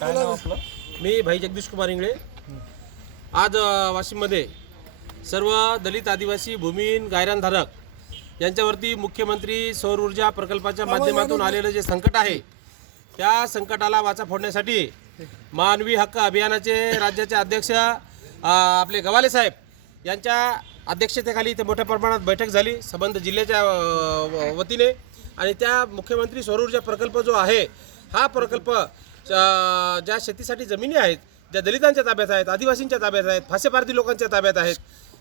काय नाव आपलं? मी भाई जगदीश कुमार इंगळे. आज वाशिममध्ये सर्व दलित आदिवासी भूमीहीन गायरानधारक यांच्यावरती मुख्यमंत्री सौर ऊर्जा प्रकल्पाच्या माध्यमातून आलेलं जे संकट आहे त्या संकटाला वाचा फोडण्यासाठी मानवी हक्क अभियानाचे राज्याचे अध्यक्ष आपले गवाले साहेब यांच्या अध्यक्षतेखाली इथे मोठ्या प्रमाणात बैठक झाली संबंध जिल्ह्याच्या वतीने. आणि त्या मुख्यमंत्री सौर ऊर्जा प्रकल्प जो आहे हा प्रकल्प ज्या शेतीसाठी जमिनी आहेत ज्या दलितांच्या ताब्यात आहेत आदिवासींच्या ताब्यात आहेत फासेपारधी लोकांच्या ताब्यात आहेत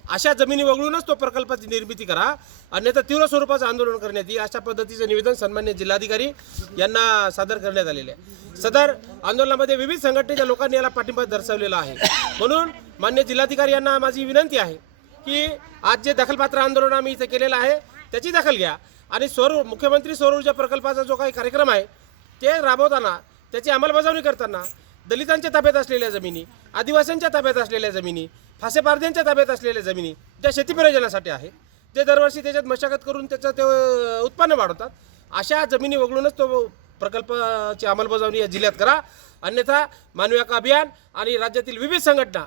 अशा जमिनी वगळूनच तो प्रकल्पाची निर्मिती करा. अन्यथा तीव्र स्वरूपाचं आंदोलन करण्यात येईल. अशा पद्धतीचं निवेदन सन्मान्य जिल्हाधिकारी यांना सादर करण्यात आलेले आहे. सदर आंदोलनामध्ये विविध संघटनेच्या लोकांनी याला पाठिंबा दर्शवलेला आहे. म्हणून मान्य जिल्हाधिकारी यांना माझी विनंती आहे की आज जे दखलपात्र आंदोलन आम्ही इथे केलेलं आहे त्याची दखल घ्या. आणि सौर मुख्यमंत्री सौर ऊर्जा प्रकल्पाचा जो काही कार्यक्रम आहे ते राबवताना त्याची अंमलबजावणी करताना दलितांच्या ताब्यात असलेल्या जमिनी आदिवासींच्या ताब्यात असलेल्या जमिनी फासेपारद्यांच्या ताब्यात असलेल्या जमिनी ज्या शेती प्रयोजनासाठी आहेत ते दरवर्षी त्याच्यात मशागत करून त्याचं ते उत्पन्न वाढवतात अशा जमिनी वगळूनच तो प्रकल्पाची अंमलबजावणी या जिल्ह्यात करा. अन्यथा मानवी हक्क अभियान आणि राज्यातील विविध संघटना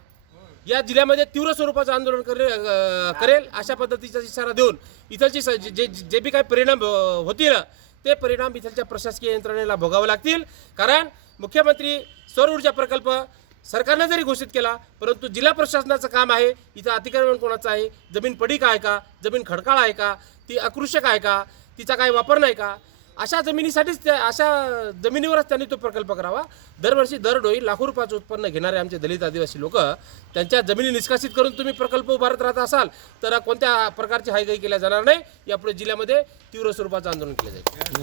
या जिल्ह्यामध्ये तीव्र स्वरूपाचं आंदोलन करे करेल अशा पद्धतीचा इशारा देऊन इथलची स- जे जे- बी काही परिणाम होतील ते परिणाम इथलच्या प्रशासकीय यंत्रणेला भोगावे लागतील. कारण मुख्यमंत्री सौर ऊर्जा प्रकल्प सरकारनं जरी घोषित केला परंतु जिल्हा प्रशासनाचं काम आहे इथं अतिक्रमण कोणाचं आहे जमीन पडीक आहे का जमीन खडकाळ आहे का ती आकृषक आहे का तिचा काही वापर नाही का अशा जमिनीसाठीच त्या अशा जमिनीवरच त्यांनी तो प्रकल्प करावा. दरवर्षी दरडोई लाखो रुपयाचं उत्पन्न घेणारे आमचे दलित आदिवासी लोक त्यांच्या जमिनी निष्कासित करून तुम्ही प्रकल्प उभारत राहत असाल तर कोणत्या प्रकारची हायगाई केल्या जाणार नाही. यापुढे जिल्ह्यामध्ये तीव्र स्वरूपाचं आंदोलन केलं जाईल.